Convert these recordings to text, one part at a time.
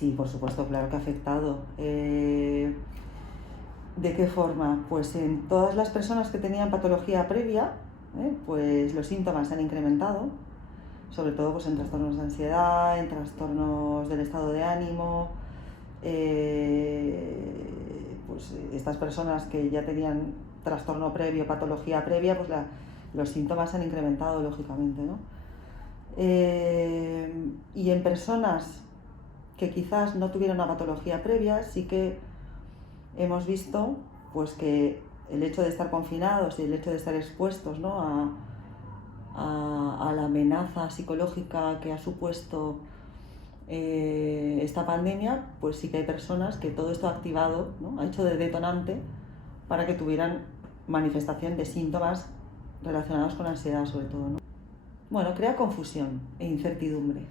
Sí, por supuesto, claro que ha afectado. ¿De qué forma? Pues en todas las personas que tenían patología previa, pues los síntomas han incrementado, sobre todo pues en trastornos de ansiedad, en trastornos del estado de ánimo. Pues estas personas que ya tenían trastorno previo, patología previa, pues los síntomas han incrementado lógicamente, ¿no? Y en personas que quizás no tuvieran una patología previa, sí que hemos visto pues que el hecho de estar confinados y el hecho de estar expuestos, ¿no?, a la amenaza psicológica que ha supuesto esta pandemia, pues sí que hay personas que todo esto ha activado, ¿no?, ha hecho de detonante para que tuvieran manifestación de síntomas relacionados con ansiedad sobre todo, ¿no? Bueno, crea confusión e incertidumbre.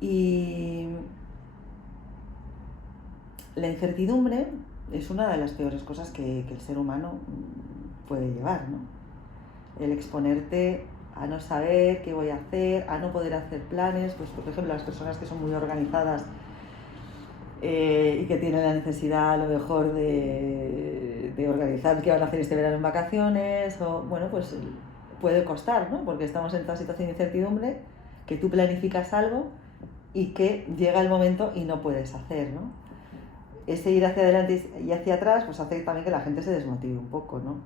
Y la incertidumbre es una de las peores cosas que el ser humano puede llevar, ¿no? El exponerte a no saber qué voy a hacer, a no poder hacer planes, pues por ejemplo las personas que son muy organizadas y que tienen la necesidad a lo mejor de organizar qué van a hacer este verano en vacaciones, o bueno, pues puede costar, ¿no? Porque estamos en esta situación de incertidumbre, que tú planificas algo y que llega el momento y no puedes hacer, ¿no? Ese ir hacia adelante y hacia atrás pues hace también que la gente se desmotive un poco, ¿no?